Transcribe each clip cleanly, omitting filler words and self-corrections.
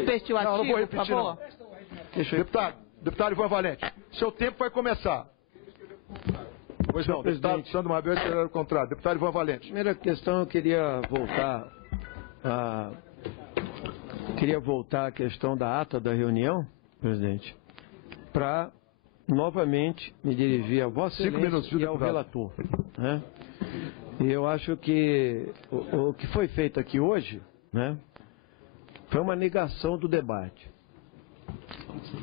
Superstivo, não vou repetir, por favor. Não. Deputado Ivan Valente, seu tempo vai começar. Pois não, deputado Sandro Mabel, será o contrário. Deputado Ivan Valente. Primeira questão, eu queria voltar à questão da ata da reunião, presidente, para novamente me dirigir a Vossa Excelência e ao relator. Né? E eu acho que o que foi feito aqui hoje, né, foi uma negação do debate.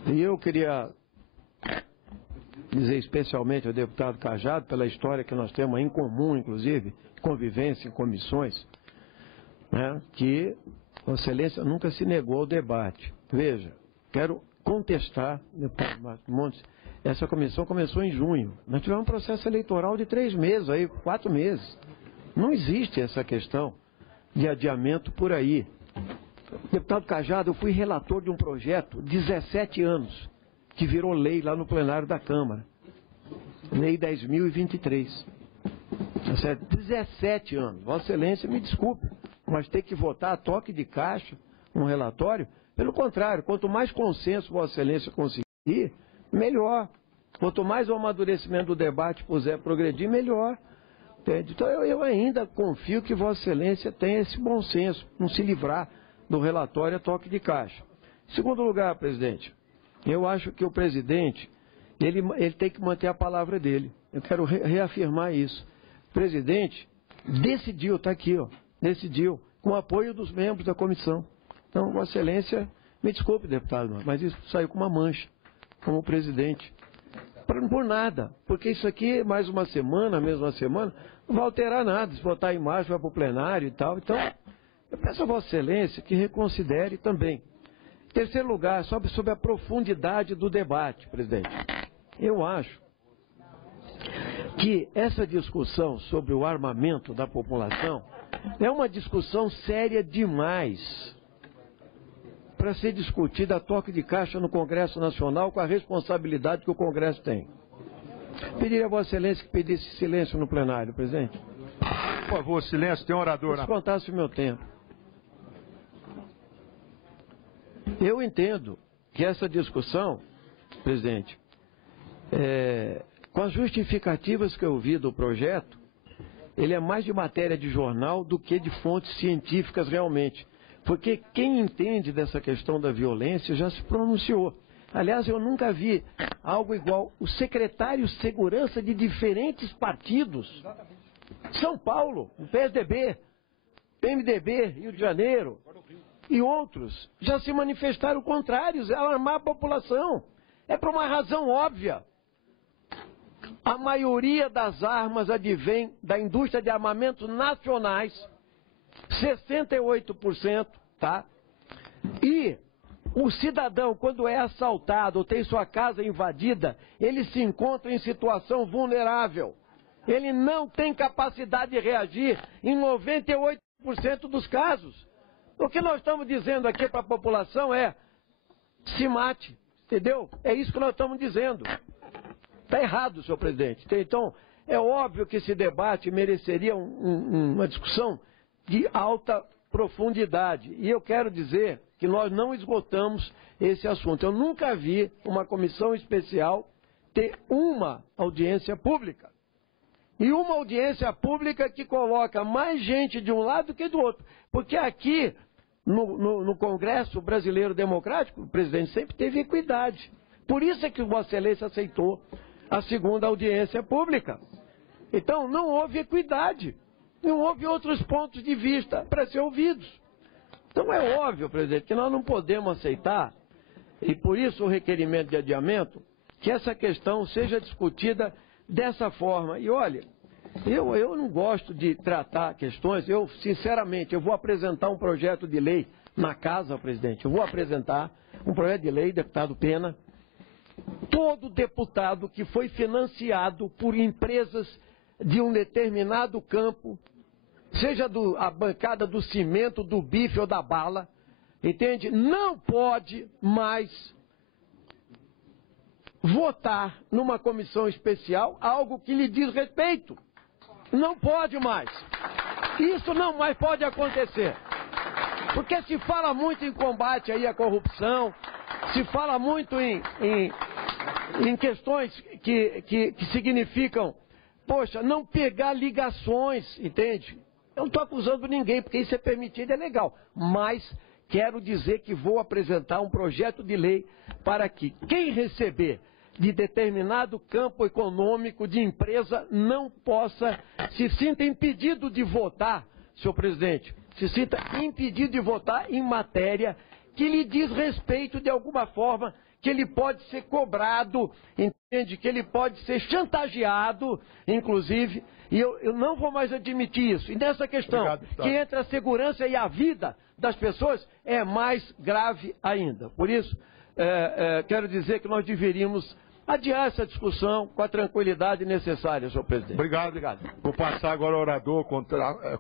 E eu queria dizer especialmente ao deputado Cajado, pela história que nós temos em comum, inclusive, convivência em comissões, né, que Vossa Excelência nunca se negou ao debate. Veja, quero contestar, deputado Márcio Montes, essa comissão começou em junho. Nós tivemos um processo eleitoral de 3 meses, aí, 4 meses. Não existe essa questão de adiamento por aí. Deputado Cajado, eu fui relator de um projeto de 17 anos, que virou lei lá no plenário da Câmara. Lei 10.023. Tá certo? 17 anos. Vossa Excelência, me desculpe, mas ter que votar a toque de caixa um relatório, pelo contrário, quanto mais consenso Vossa Excelência conseguir, melhor. Quanto mais o amadurecimento do debate puder progredir, melhor. Entende? Então eu ainda confio que Vossa Excelência tenha esse bom senso, não se livrar do relatório a toque de caixa. Em segundo lugar, presidente, eu acho que o presidente, ele tem que manter a palavra dele. Eu quero reafirmar isso. O presidente decidiu, está aqui, ó, decidiu, com o apoio dos membros da comissão. Então, Vossa Excelência, me desculpe, deputado, mas isso saiu com uma mancha, como presidente. Por nada, porque isso aqui, mais uma semana, mesma semana, não vai alterar nada. Se votar em março, vai para o plenário e tal. Então, eu peço a Vossa Excelência que reconsidere também. Em terceiro lugar, sobre a profundidade do debate, presidente. Eu acho que essa discussão sobre o armamento da população é uma discussão séria demais para ser discutida a toque de caixa no Congresso Nacional com a responsabilidade que o Congresso tem. Pediria a Vossa Excelência que pedisse silêncio no plenário, presidente. Por favor, silêncio, tem um orador. Se contasse o meu tempo. Eu entendo que essa discussão, presidente, com as justificativas que eu vi do projeto, ele é mais de matéria de jornal do que de fontes científicas realmente. Porque quem entende dessa questão da violência já se pronunciou. Aliás, eu nunca vi algo igual. O secretário de segurança de diferentes partidos, São Paulo, o PSDB, PMDB, Rio de Janeiro e outros, já se manifestaram contrários a alarmar a população. É por uma razão óbvia. A maioria das armas advém da indústria de armamentos nacionais, 68%, tá? E o cidadão, quando é assaltado ou tem sua casa invadida, ele se encontra em situação vulnerável. Ele não tem capacidade de reagir em 98% dos casos. O que nós estamos dizendo aqui para a população é: se mate, entendeu? É isso que nós estamos dizendo. Está errado, senhor presidente. Então, é óbvio que esse debate mereceria uma discussão de alta profundidade. E eu quero dizer que nós não esgotamos esse assunto. Eu nunca vi uma comissão especial ter uma audiência pública. E uma audiência pública que coloca mais gente de um lado que do outro. Porque aqui, no Congresso Brasileiro Democrático, o presidente sempre teve equidade. Por isso é que o Vossa Excelência aceitou a segunda audiência pública. Então, não houve equidade. Não houve outros pontos de vista para ser ouvidos. Então é óbvio, presidente, que nós não podemos aceitar, e por isso o requerimento de adiamento, que essa questão seja discutida dessa forma. E olha, eu não gosto de tratar questões, sinceramente, eu vou apresentar um projeto de lei na casa, presidente, eu vou apresentar um projeto de lei, deputado Pena. Todo deputado que foi financiado por empresas de um determinado campo, seja a bancada do cimento, do bife ou da bala, entende? Não pode mais votar numa comissão especial algo que lhe diz respeito. Não pode mais. Isso não mais pode acontecer. Porque se fala muito em combate aí à corrupção, se fala muito em questões que significam, poxa, não pegar ligações, entende? Eu não estou acusando ninguém, porque isso é permitido, é legal. Mas quero dizer que vou apresentar um projeto de lei para que quem receber de determinado campo econômico de empresa não possa, se sinta impedido de votar, senhor presidente, se sinta impedido de votar em matéria que lhe diz respeito de alguma forma, que ele pode ser cobrado, entende? Que ele pode ser chantageado, inclusive, e eu não vou mais admitir isso. E nessa questão, que entre a segurança e a vida das pessoas, é mais grave ainda. Por isso, quero dizer que nós deveríamos adiar essa discussão com a tranquilidade necessária, senhor presidente. Obrigado. Vou passar agora ao orador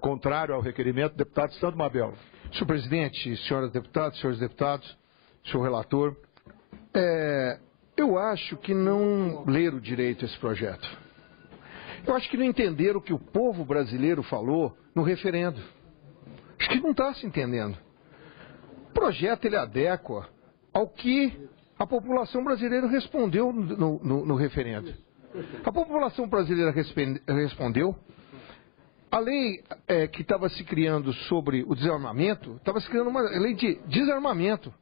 contrário ao requerimento, deputado Sandro Mabel. Senhor presidente, senhoras deputadas, senhores deputados, senhor relator, eu acho que não leram direito esse projeto. Eu acho que não entenderam o que o povo brasileiro falou no referendo. Acho que não está se entendendo. O projeto, ele adequa ao que a população brasileira respondeu no referendo. A população brasileira respondeu. A lei que estava se criando sobre o desarmamento, estava se criando uma lei de desarmamento.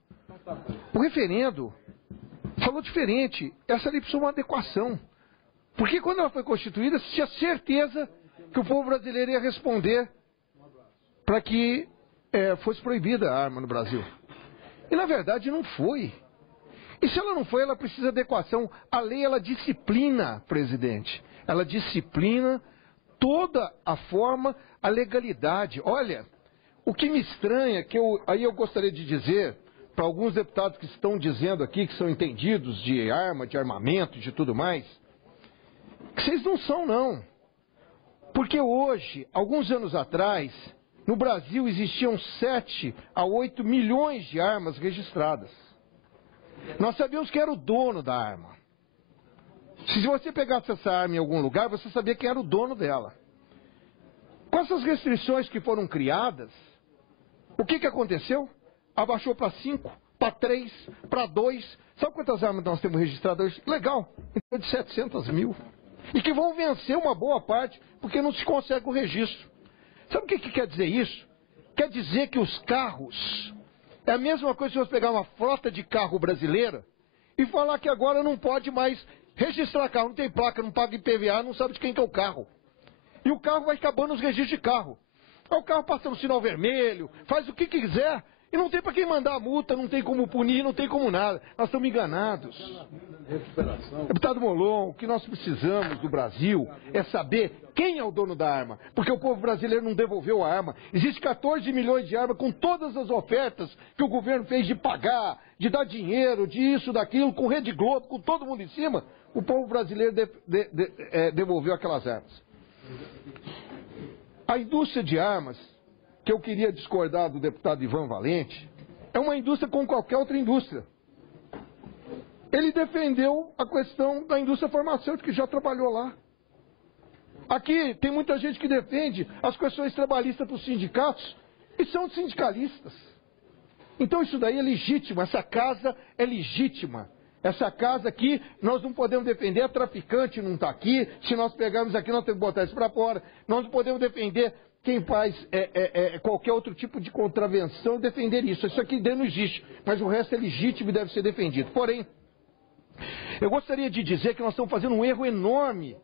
O referendo falou diferente. Essa lei precisou de uma adequação. Porque quando ela foi constituída, se tinha certeza que o povo brasileiro ia responder para que fosse proibida a arma no Brasil. E na verdade não foi. E se ela não foi, ela precisa de adequação. A lei, ela disciplina, presidente. Ela disciplina toda a forma, a legalidade. Olha, o que me estranha, aí eu gostaria de dizer para alguns deputados que estão dizendo aqui que são entendidos de arma, de armamento, de tudo mais, que vocês não são, não. Porque hoje, alguns anos atrás, no Brasil existiam 7 a 8 milhões de armas registradas. Nós sabíamos quem era o dono da arma. Se você pegasse essa arma em algum lugar, você sabia quem era o dono dela. Com essas restrições que foram criadas, o que aconteceu? Abaixou para 5, para 3, para 2. Sabe quantas armas nós temos registradas hoje? Legal, então de 700 mil. E que vão vencer uma boa parte, porque não se consegue o registro. Sabe o que quer dizer isso? Quer dizer que os carros... É a mesma coisa se você pegar uma frota de carro brasileira e falar que agora não pode mais registrar carro, não tem placa, não paga IPVA, não sabe de quem que é o carro. E o carro vai acabando os registros de carro. Aí o carro passa no sinal vermelho, faz o que quiser, e não tem para quem mandar a multa, não tem como punir, não tem como nada. Nós estamos enganados. Deputado Molon, o que nós precisamos do Brasil é saber quem é o dono da arma, porque o povo brasileiro não devolveu a arma. Existe 14 milhões de armas com todas as ofertas que o governo fez de pagar, de dar dinheiro, de isso, daquilo, com Rede Globo, com todo mundo em cima. O povo brasileiro devolveu aquelas armas. A indústria de armas, que eu queria discordar do deputado Ivan Valente, é uma indústria como qualquer outra indústria. Ele defendeu a questão da indústria farmacêutica, que já trabalhou lá. Aqui tem muita gente que defende as questões trabalhistas para os sindicatos e são sindicalistas. Então isso daí é legítimo, essa casa é legítima. Essa casa aqui, nós não podemos defender, a traficante não está aqui, se nós pegarmos aqui, nós temos que botar isso para fora. Nós não podemos defender quem faz qualquer outro tipo de contravenção, defender isso. Isso aqui não existe, mas o resto é legítimo e deve ser defendido. Porém, eu gostaria de dizer que nós estamos fazendo um erro enorme,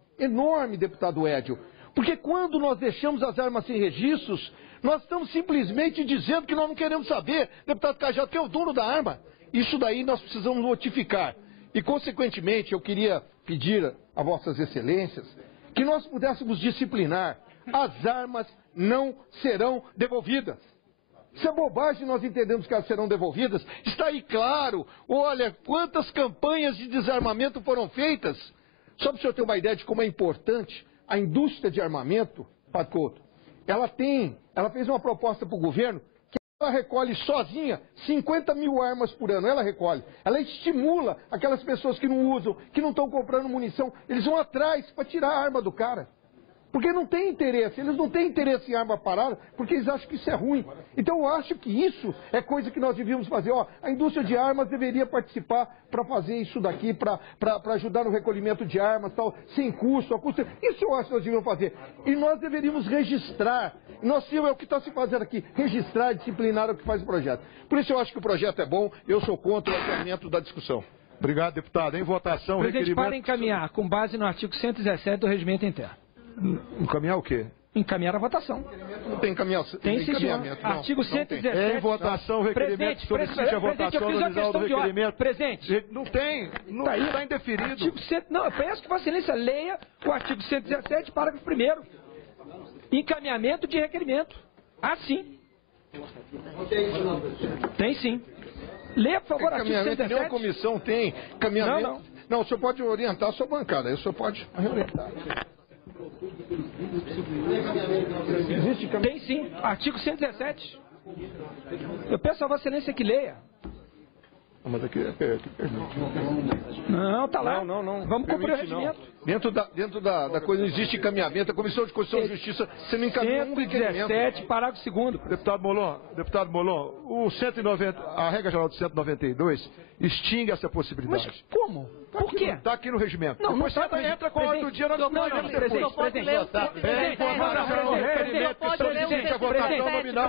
deputado Edio, porque quando nós deixamos as armas sem registros, nós estamos simplesmente dizendo que nós não queremos saber, deputado Cajado, quem é o dono da arma. Isso daí nós precisamos notificar. E, consequentemente, eu queria pedir a vossas excelências que nós pudéssemos disciplinar. As armas não serão devolvidas. Isso é bobagem, nós entendemos que elas serão devolvidas. Está aí claro. Olha, quantas campanhas de desarmamento foram feitas. Só para o senhor ter uma ideia de como é importante a indústria de armamento, Pacoto. Ela fez uma proposta para o governo que ela recolhe sozinha 50 mil armas por ano. Ela recolhe. Ela estimula aquelas pessoas que não usam, que não estão comprando munição. Eles vão atrás para tirar a arma do cara. Porque não tem interesse, eles não têm interesse em arma parada, porque eles acham que isso é ruim. Então eu acho que isso é coisa que nós devíamos fazer. Ó, a indústria de armas deveria participar para fazer isso daqui, para ajudar no recolhimento de armas, tal, sem custo, a custo. Isso eu acho que nós devíamos fazer. E nós deveríamos registrar. Nós temos é o que está se fazendo aqui, registrar, disciplinar o que faz o projeto. Por isso eu acho que o projeto é bom, eu sou contra o adiamento da discussão. Obrigado, deputado. Em votação, Presidente, requerimento... para encaminhar, com base no artigo 117 do Regimento Interno. Encaminhar o quê? Encaminhar a votação. Não tem encaminhamento. Tem sim, senhor. Artigo 117. Em votação, requerimento, solicite a votação no visual do requerimento. Presente. Não tem, não Tá aí. está indeferido. Artigo 100, não, eu peço que Vossa Excelência leia o artigo 117, parágrafo 1º. Encaminhamento de requerimento. Ah, sim. Tem sim. Leia, por favor, artigo 117. Nenhuma comissão tem encaminhamento. Não. Não, o senhor pode orientar a sua bancada, aí o senhor pode orientar. Existe Tem sim, artigo 117. Eu peço a Vossa Excelência que leia. Mas aqui permite. Não, tá lá. Não. Vamos cumprir o Permite, regimento. Dentro da coisa não existe encaminhamento. A Comissão de Constituição e Justiça, você não encaminha um requerimento. 117, parágrafo 2º. Deputado Molon, o 190, a regra geral do 192 extingue essa possibilidade. Mas como? Por quê? Está aqui no regimento. Não, Depois não está, entra com a ordem do dia, nós discutimos depois.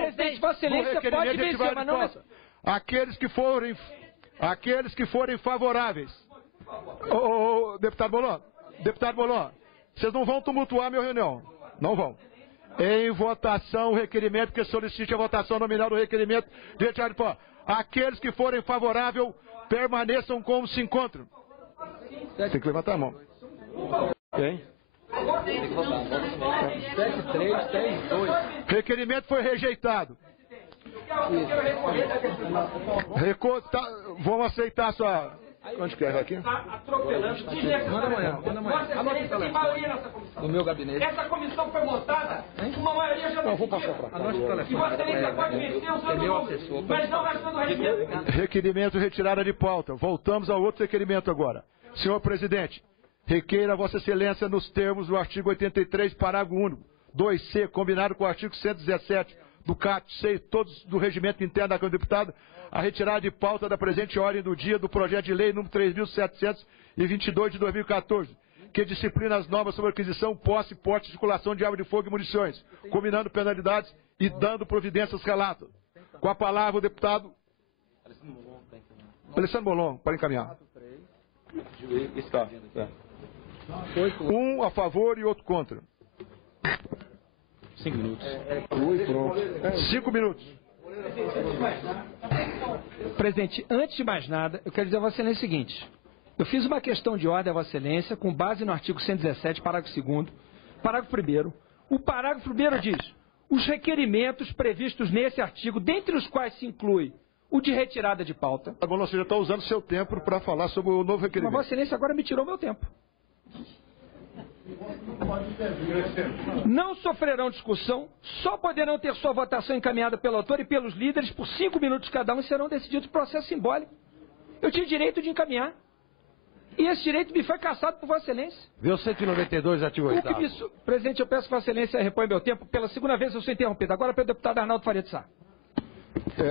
Presidente, Vossa Excelência pode vencer, mas não... Aqueles que forem favoráveis. Deputado Molon, vocês não vão tumultuar a minha reunião. Não vão. Em votação o requerimento, que solicite a votação nominal do requerimento de retirada de pauta. Aqueles que forem favoráveis permaneçam como se encontram. Tem que levantar a mão. Tem? Requerimento foi rejeitado. Vamos aceitar a sua... Onde quer aqui? Manda amanhã. Vossa Excelência tem maioria nessa comissão. No meu gabinete. Essa comissão foi montada com uma maioria já decidida. Vou passar para cá. E Vossa Excelência pode vencer os outros números, mas não gastando o regimento. Requerimento retirada de pauta. Voltamos ao outro requerimento agora. Senhor presidente, requeira a Vossa Excelência nos termos do artigo 83, parágrafo único, 2C, combinado com o artigo 117 do CAT 6, todos do regimento interno da Câmara dos Deputados, a retirada de pauta da presente ordem do dia do projeto de lei número 3.722 de 2014, que disciplina as normas sobre aquisição, posse, porte e circulação de arma de fogo e munições, combinando penalidades e dando providências relatas. Com a palavra o deputado Alessandro Molon, para encaminhar. Está. Um a favor e outro contra. 5 minutos. 5 minutos. Presidente, antes de mais nada, eu quero dizer a Vossa Excelência o seguinte. Eu fiz uma questão de ordem a Vossa Excelência com base no artigo 117, parágrafo 2º, parágrafo 1º. O parágrafo 1º diz: os requerimentos previstos nesse artigo, dentre os quais se inclui o de retirada de pauta. Agora você já está usando seu tempo para falar sobre o novo requerimento. Mas Vossa Excelência agora me tirou meu tempo. Não sofrerão discussão, só poderão ter sua votação encaminhada pelo autor e pelos líderes por 5 minutos cada um e serão decididos por processo simbólico. Eu tinha direito de encaminhar. E esse direito me foi cassado por Vossa Excelência. Viu 192, artigo 8º. Presidente, eu peço que Vossa Excelência repõe meu tempo. Pela segunda vez eu sou interrompido. Agora pelo deputado Arnaldo Faria de Sá.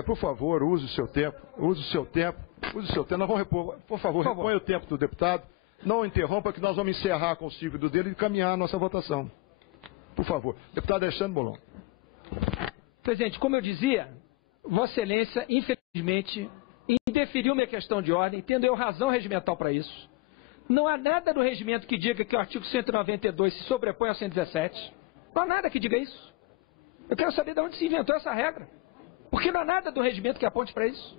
Por favor, use o seu tempo. Nós vamos repor. Por favor, repõe o tempo do deputado. Não interrompa, que nós vamos encerrar com o ciclo dele e encaminhar a nossa votação. Por favor. Deputado Alexandre Molon. Presidente, como eu dizia, Vossa Excelência, infelizmente, indeferiu minha questão de ordem, tendo eu razão regimental para isso. Não há nada no regimento que diga que o artigo 192 se sobrepõe ao 117. Não há nada que diga isso. Eu quero saber de onde se inventou essa regra. Porque não há nada do regimento que aponte para isso.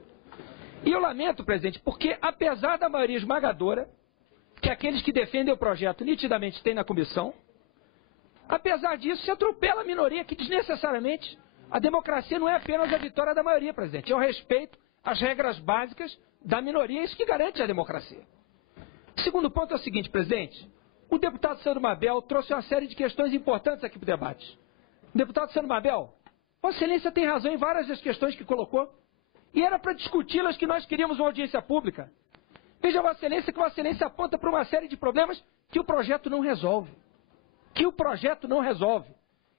E eu lamento, presidente, porque apesar da maioria esmagadora que aqueles que defendem o projeto nitidamente têm na comissão, apesar disso, se atropela a minoria que desnecessariamente a democracia não é apenas a vitória da maioria, presidente, é o respeito às regras básicas da minoria, isso que garante a democracia. O segundo ponto é o seguinte, presidente, o deputado Sandro Mabel trouxe uma série de questões importantes aqui para o debate. Deputado Sandro Mabel, Vossa Excelência tem razão em várias das questões que colocou, e era para discuti-las que nós queríamos uma audiência pública. Veja, Vossa Excelência, que Vossa Excelência aponta para uma série de problemas que o projeto não resolve. que o projeto não resolve.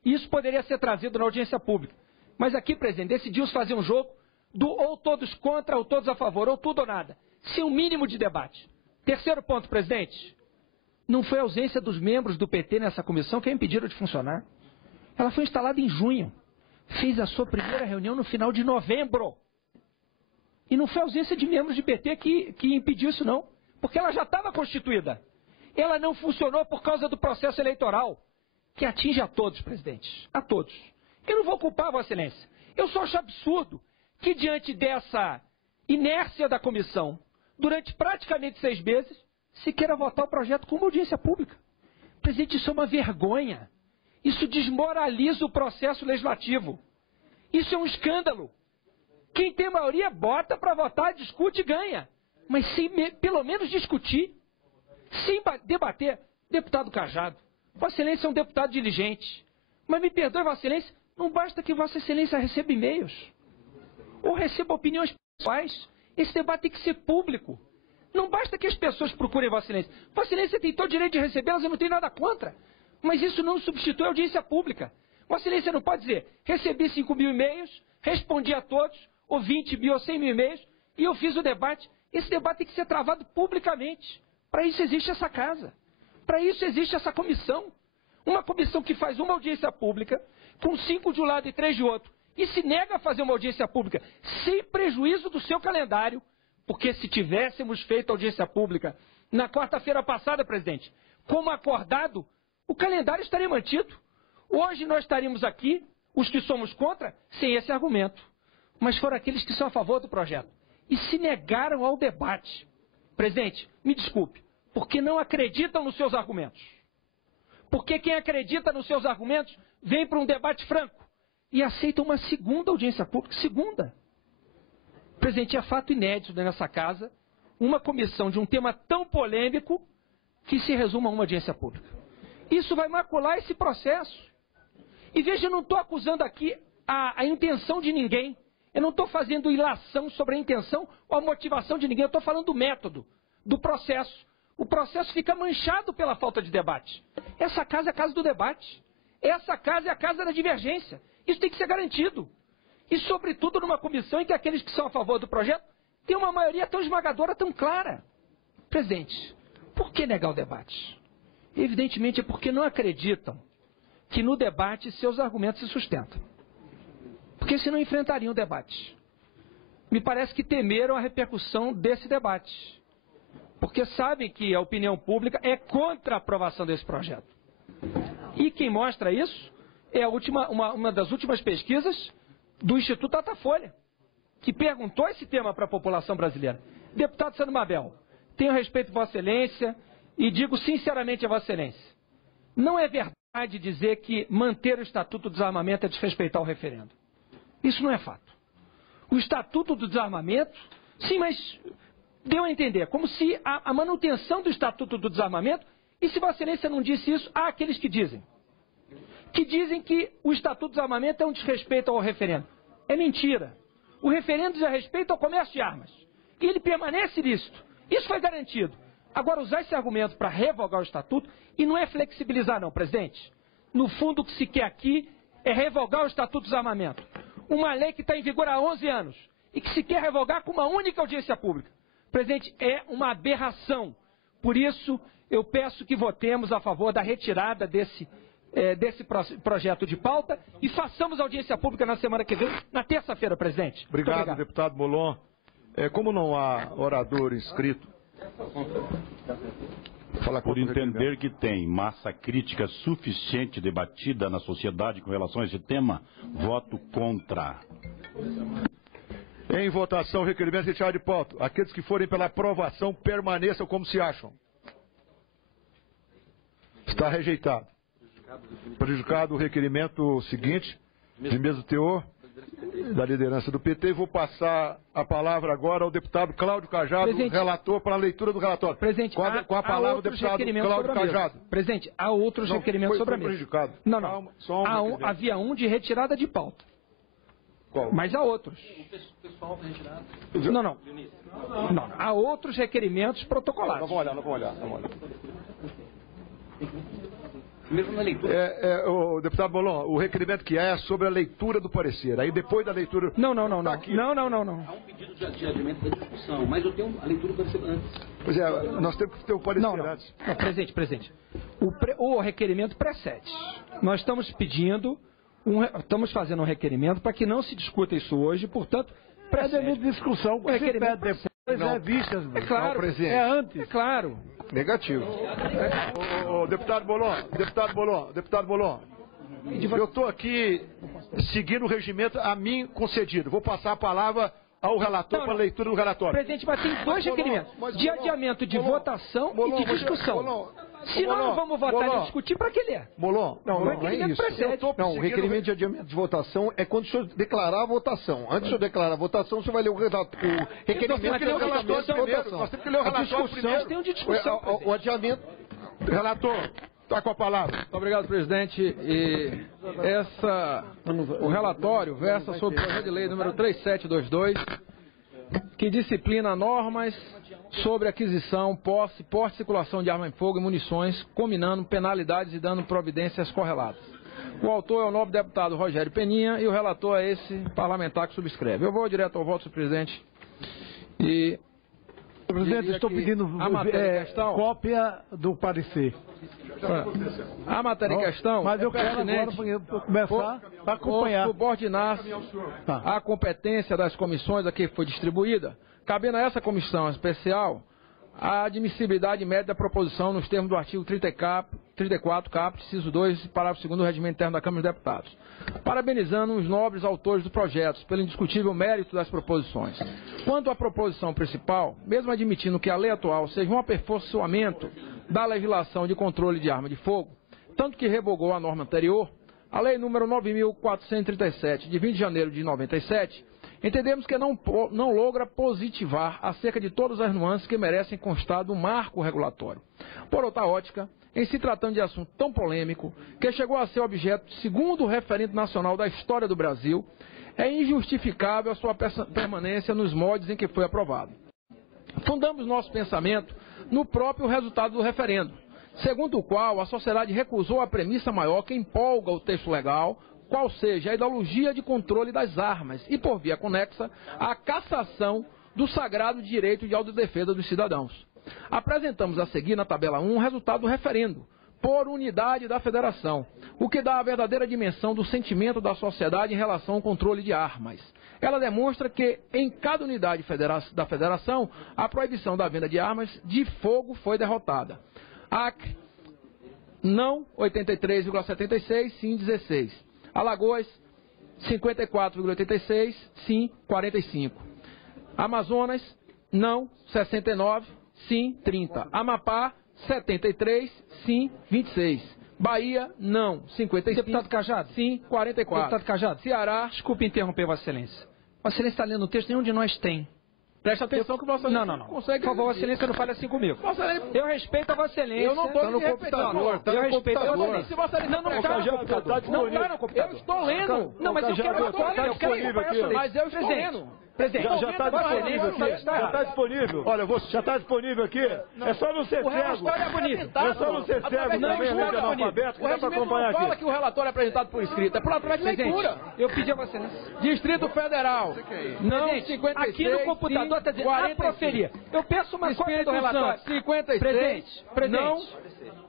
Isso poderia ser trazido na audiência pública. Mas aqui, presidente, decidiu-se fazer um jogo do ou todos contra ou todos a favor, ou tudo ou nada, sem um mínimo de debate. Terceiro ponto, presidente. Não foi a ausência dos membros do PT nessa comissão que a impediram de funcionar. Ela foi instalada em junho. Fez a sua primeira reunião no final de novembro. E não foi a ausência de membros do PT que impediu isso, não. Porque ela já estava constituída. Ela não funcionou por causa do processo eleitoral, que atinge a todos, presidente. A todos. Eu não vou culpar a Vossa Excelência. Eu só acho absurdo que, diante dessa inércia da comissão, durante praticamente 6 meses, se queira votar o projeto com uma audiência pública. Presidente, isso é uma vergonha. Isso desmoraliza o processo legislativo. Isso é um escândalo. Quem tem maioria bota para votar, discute e ganha. Mas sem pelo menos discutir, sem debater. Deputado Cajado, Vossa Excelência é um deputado diligente. Mas me perdoe, Vossa Excelência, não basta que Vossa Excelência receba e-mails. Ou receba opiniões pessoais. Esse debate tem que ser público. Não basta que as pessoas procurem Vossa Excelência. Vossa Excelência tem todo o direito de recebê-las, eu não tenho nada contra. Mas isso não substitui a audiência pública. Vossa Excelência não pode dizer, recebi 5 mil e-mails, respondi a todos, ou 20 mil ou 100 mil e-mails, e eu fiz o debate. Esse debate tem que ser travado publicamente. Para isso existe essa casa. Para isso existe essa comissão. Uma comissão que faz uma audiência pública, com 5 de um lado e 3 de outro, e se nega a fazer uma audiência pública, sem prejuízo do seu calendário, porque se tivéssemos feito audiência pública na quarta-feira passada, presidente, como acordado, o calendário estaria mantido. Hoje nós estaríamos aqui, os que somos contra, sem esse argumento. Mas foram aqueles que são a favor do projeto. E se negaram ao debate. Presidente, me desculpe, porque não acreditam nos seus argumentos. Porque quem acredita nos seus argumentos vem para um debate franco e aceita uma segunda audiência pública. Segunda. Presidente, é fato inédito nessa casa uma comissão de um tema tão polêmico que se resuma a uma audiência pública. Isso vai macular esse processo. E veja, eu não estou acusando aqui a intenção de ninguém. Eu não estou fazendo ilação sobre a intenção ou a motivação de ninguém. Eu estou falando do método, do processo. O processo fica manchado pela falta de debate. Essa casa é a casa do debate. Essa casa é a casa da divergência. Isso tem que ser garantido. E, sobretudo, numa comissão em que aqueles que são a favor do projeto têm uma maioria tão esmagadora, tão clara. Presidente, por que negar o debate? Evidentemente é porque não acreditam que no debate seus argumentos se sustentam. Porque senão enfrentariam o debate. Me parece que temeram a repercussão desse debate. Porque sabem que a opinião pública é contra a aprovação desse projeto. E quem mostra isso é uma das últimas pesquisas do Instituto Datafolha, que perguntou esse tema para a população brasileira. Deputado Sandro Mabel, tenho respeito a Vossa Excelência e digo sinceramente a Vossa Excelência, não é verdade dizer que manter o Estatuto do Desarmamento é desrespeitar o referendo. Isso não é fato. O Estatuto do Desarmamento, sim, mas deu a entender, como se a manutenção do Estatuto do Desarmamento, e se Vossa Excelência não disse isso, há aqueles que dizem que o Estatuto do Desarmamento é um desrespeito ao referendo. É mentira. O referendo diz respeito ao comércio de armas. E ele permanece lícito. Isso foi garantido. Agora, usar esse argumento para revogar o Estatuto, e não é flexibilizar não, presidente. No fundo, o que se quer aqui é revogar o Estatuto do Desarmamento. Uma lei que está em vigor há 11 anos e que se quer revogar com uma única audiência pública. Presidente, é uma aberração. Por isso, eu peço que votemos a favor da retirada desse projeto de pauta e façamos audiência pública na semana que vem, na terça-feira, presidente. Obrigado, deputado Molon. Como não há orador inscrito, por entender que tem massa crítica suficiente debatida na sociedade com relação a esse tema, voto contra. Em votação, requerimento retirado de pauta. Aqueles que forem pela aprovação permaneçam como se acham. Está rejeitado. Prejudicado o requerimento seguinte, de mesmo teor, da liderança do PT. Vou passar a palavra agora ao deputado Cláudio Cajado, relator, para a leitura do relatório. Presidente, com a palavra o deputado Cláudio Cajado. Presidente, há outros requerimentos sobre a mesa. Prejudicado. Não. Calma, havia um de retirada de pauta. Qual? Mas há outros. O pessoal retirado. Não. Há outros requerimentos protocolados. Não vamos olhar. mesmo na leitura. O deputado Bolon, o requerimento que é sobre a leitura do parecer. Aí depois da leitura... Não. Tá Não. Há um pedido de adiamento da discussão, mas eu tenho a leitura do parecer antes. Pois é, nós temos que ter o parecer antes. Não, presente. O requerimento precede. Nós estamos pedindo, estamos fazendo um requerimento para que não se discuta isso hoje, portanto, precede. discussão, o requerimento depois é vistas, é claro, presidente. é antes. É claro. Negativo. Deputado Bolon, eu estou aqui seguindo o regimento a mim concedido. Vou passar a palavra ao relator para a leitura do relatório. Presidente, mas tem dois requerimentos, de adiamento de votação e de discussão. Se nós não vamos votar e discutir, para que ele é? Bolon, Não é isso. Não, o requerimento de adiamento de votação é quando o senhor declarar a votação. Antes do senhor declarar a votação, o senhor vai ler o requerimento. Nós temos que ler o relatório primeiro. Nós temos que ler o relatório primeiro. Tem um de discussão. O adiamento... Relator, está com a palavra. Muito obrigado, presidente. O relatório versa sobre o projeto de lei número 3722, que disciplina normas sobre aquisição, posse, porte e circulação de arma de fogo e munições, combinando penalidades e dando providências correlatas. O autor é o nobre deputado Rogério Peninha e o relator é esse parlamentar que subscreve. Eu vou direto ao voto, senhor presidente. Presidente, estou pedindo cópia do parecer. A matéria em questão mas eu quero agora começar para acompanhar. Subordinar-se à competência das comissões a que foi distribuída, cabendo a essa comissão especial a admissibilidade média da proposição nos termos do artigo 34, caput, inciso 2, parágrafo 2º do Regimento Interno da Câmara dos Deputados, parabenizando os nobres autores do projeto pelo indiscutível mérito das proposições. Quanto à proposição principal, mesmo admitindo que a lei atual seja um aperfeiçoamento da legislação de controle de arma de fogo, tanto que revogou a norma anterior, a lei número 9.437, de 20 de janeiro de 97, entendemos que não logra positivar acerca de todas as nuances que merecem constar do marco regulatório. Por outra ótica, em se tratando de assunto tão polêmico, que chegou a ser objeto de segundo referendo nacional da história do Brasil, é injustificável a sua permanência nos moldes em que foi aprovado. Fundamos nosso pensamento no próprio resultado do referendo, segundo o qual a sociedade recusou a premissa maior que empolga o texto legal, qual seja a ideologia de controle das armas e, por via conexa, a cassação do sagrado direito de autodefesa dos cidadãos. Apresentamos a seguir na tabela 1 o resultado do referendo, por unidade da federação, o que dá a verdadeira dimensão do sentimento da sociedade em relação ao controle de armas. Ela demonstra que, em cada unidade da federação, a proibição da venda de armas de fogo foi derrotada. Acre, não 83,76, sim 16. Alagoas, 54,86, sim 45. Amazonas, não 69, sim 30. Amapá, 73, sim 26. Bahia, não 55. Deputado Cajado. Sim 44. Deputado Cajado. Ceará. Desculpe interromper, Vossa Excelência. Vossa Excelência está lendo o texto, nenhum de nós tem. Presta atenção que Vossa Excelência não consegue. Por favor, Vossa Excelência, não fale assim comigo. Eu respeito a Vossa Excelência. Eu não estou no computador. Eu respeito a Vossa Excelência. Se Vossa Excelência não está no computador. Não está no computador. Eu estou lendo. Não, mas eu quero acompanhar. Mas eu estou lendo. Presidente, já está disponível aqui. Já está disponível. Olha, já está disponível aqui. É só não ser cego. É só não ser cego também, né, de analfabeto, que dá para acompanhar aqui. Não fala que o relatório é apresentado por escrito, é por através de leitura. Eu pedi a Vossa Excelência. Distrito Federal. Não, 56. Aqui no computador está dizendo a proferia. Eu peço uma cópia do relatório. 56. Presente. Não.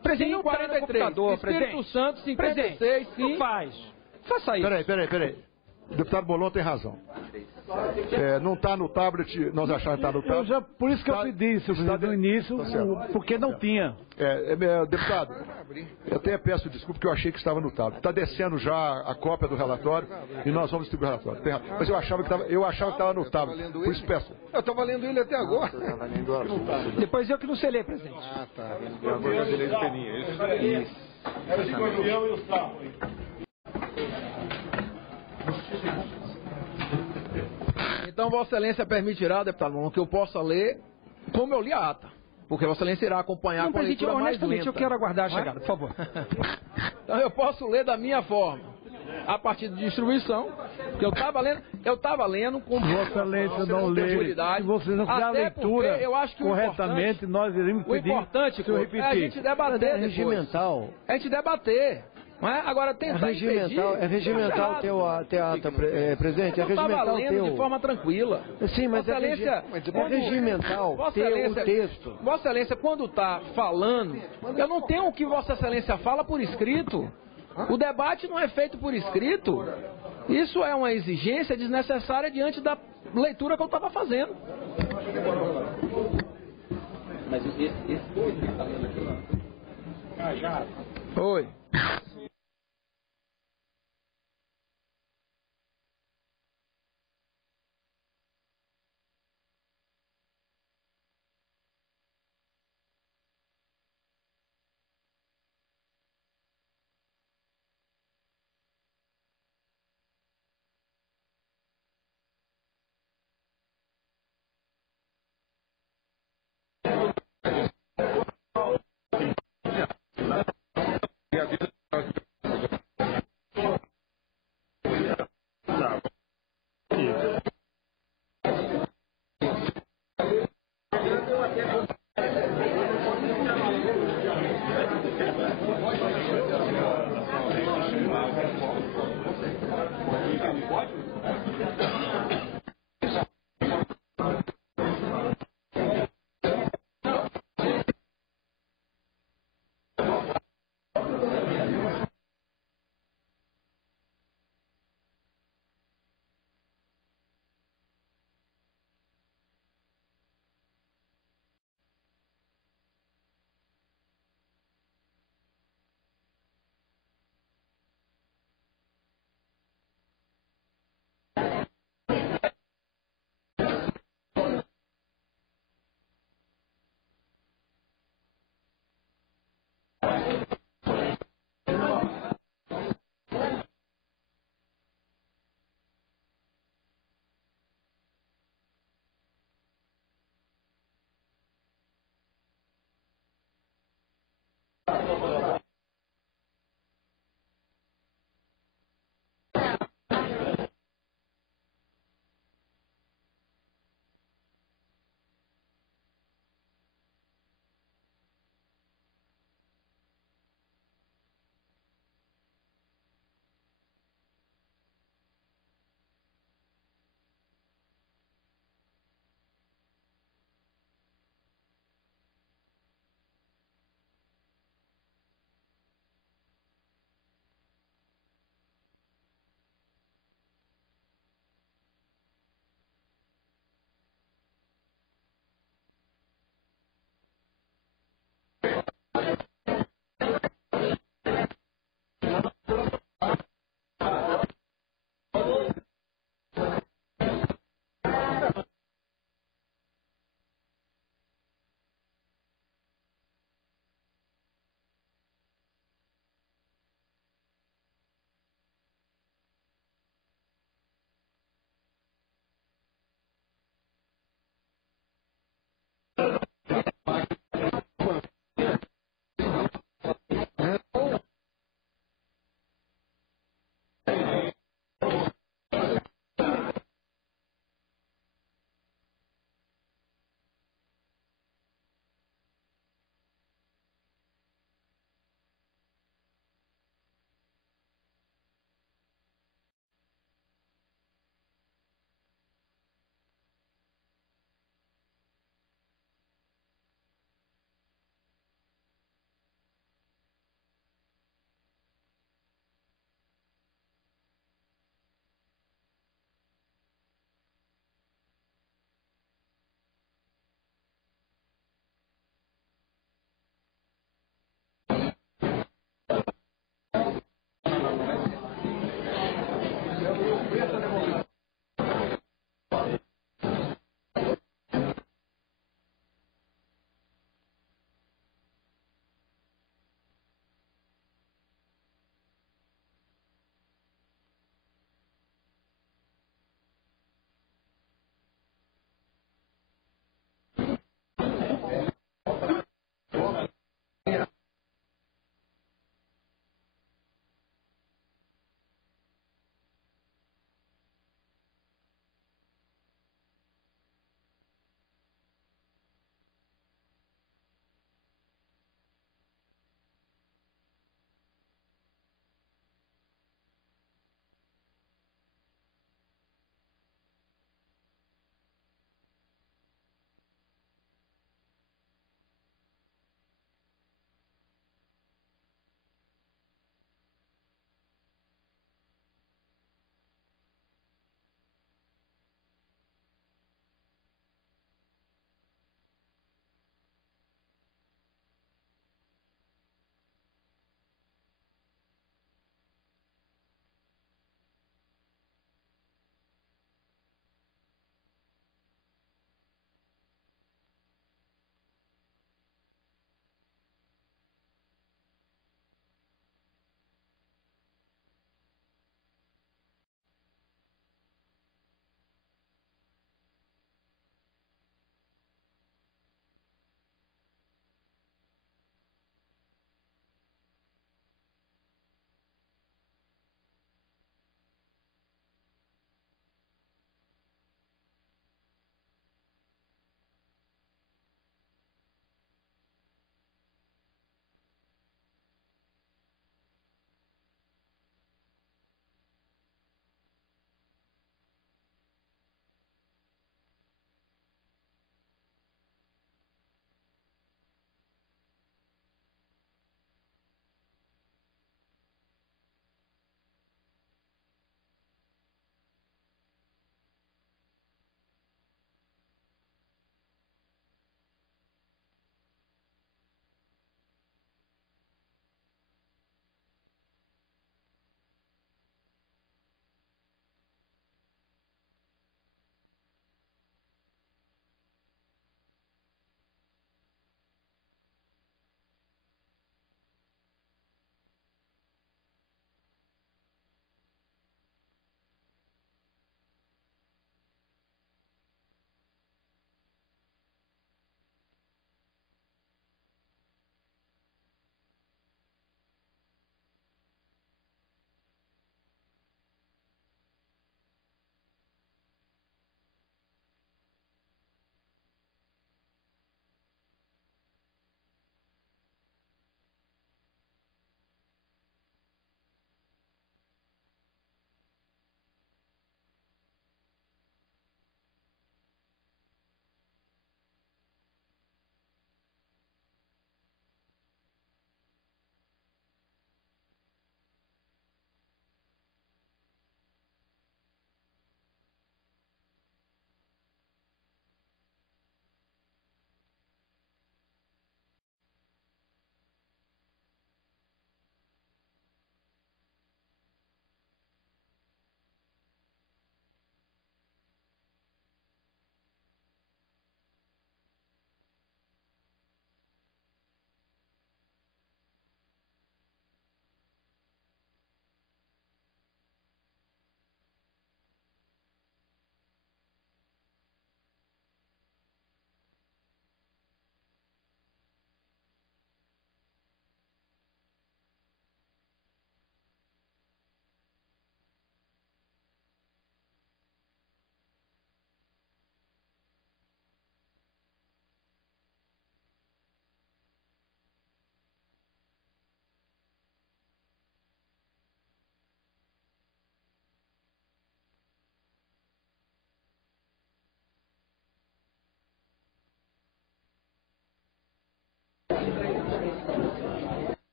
Presidente, 43. Espírito Santo, 56. Sim. Não faz. Faça isso. Peraí. O deputado Bolon tem razão. Não está no tablet, nós achamos que está no tablet. Por isso que eu pedi isso no início, porque não tinha. Deputado, eu até peço desculpa porque eu achei que estava no tablet. Está descendo já a cópia do relatório e nós vamos distribuir o relatório. Mas eu achava que estava no tablet. Por isso peço. Eu estava lendo ele até agora. Depois eu que não sei ler, presidente. Ah, tá. Então, Vossa Excelência permitirá, deputado Bolon, que eu possa ler como eu li a ata. Porque Vossa Excelência irá acompanhar com a leitura mais lenta. Eu quero aguardar a chegada, por favor. Então, eu posso ler da minha forma. a partir de distribuição, que eu estava lendo com Vossa Excelência não lê. Se você não fizer a leitura corretamente, nós iremos pedir. O importante é a gente debater depois. Regimental. A gente debater. Não é? Agora tentar é regimental teatro, presidente, é regimental teu. De forma tranquila. Sim, mas é regimental ter o texto. Vossa Excelência, quando está falando, eu não tenho o que Vossa Excelência fala por escrito. O debate não é feito por escrito. Isso é uma exigência desnecessária diante da leitura que eu estava fazendo. Mas esse que está lendo aqui, ó. Oi.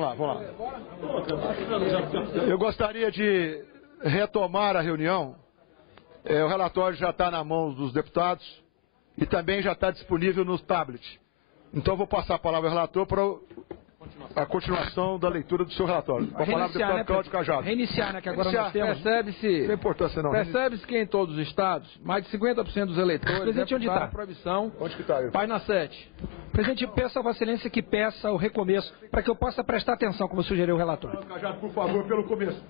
vamos lá. Eu gostaria de retomar a reunião. O relatório já está na mão dos deputados e também já está disponível nos tablets. Então, eu vou passar a palavra ao relator para a continuação da leitura do seu relatório. Com a palavra do deputado Cláudio Cajado. Reiniciar, né, que agora nós temos. Percebe-se que em todos os estados, mais de 50% dos eleitores Presidente, onde está? A proibição. Onde que está? Página 7. Presidente, peço a Vossa Excelência que peça o recomeço, para que eu possa prestar atenção, como sugeriu o relator. Cajado, por favor, pelo começo.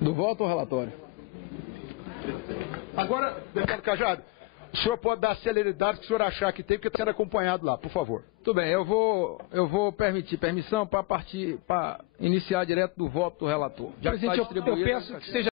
Do voto ao relatório. Agora, deputado Cajado, o senhor pode dar a celeridade que o senhor achar que tem, porque está sendo acompanhado lá, por favor. Tudo bem, eu vou permitir permissão para iniciar direto do voto do relator. Presidente, eu peço que seja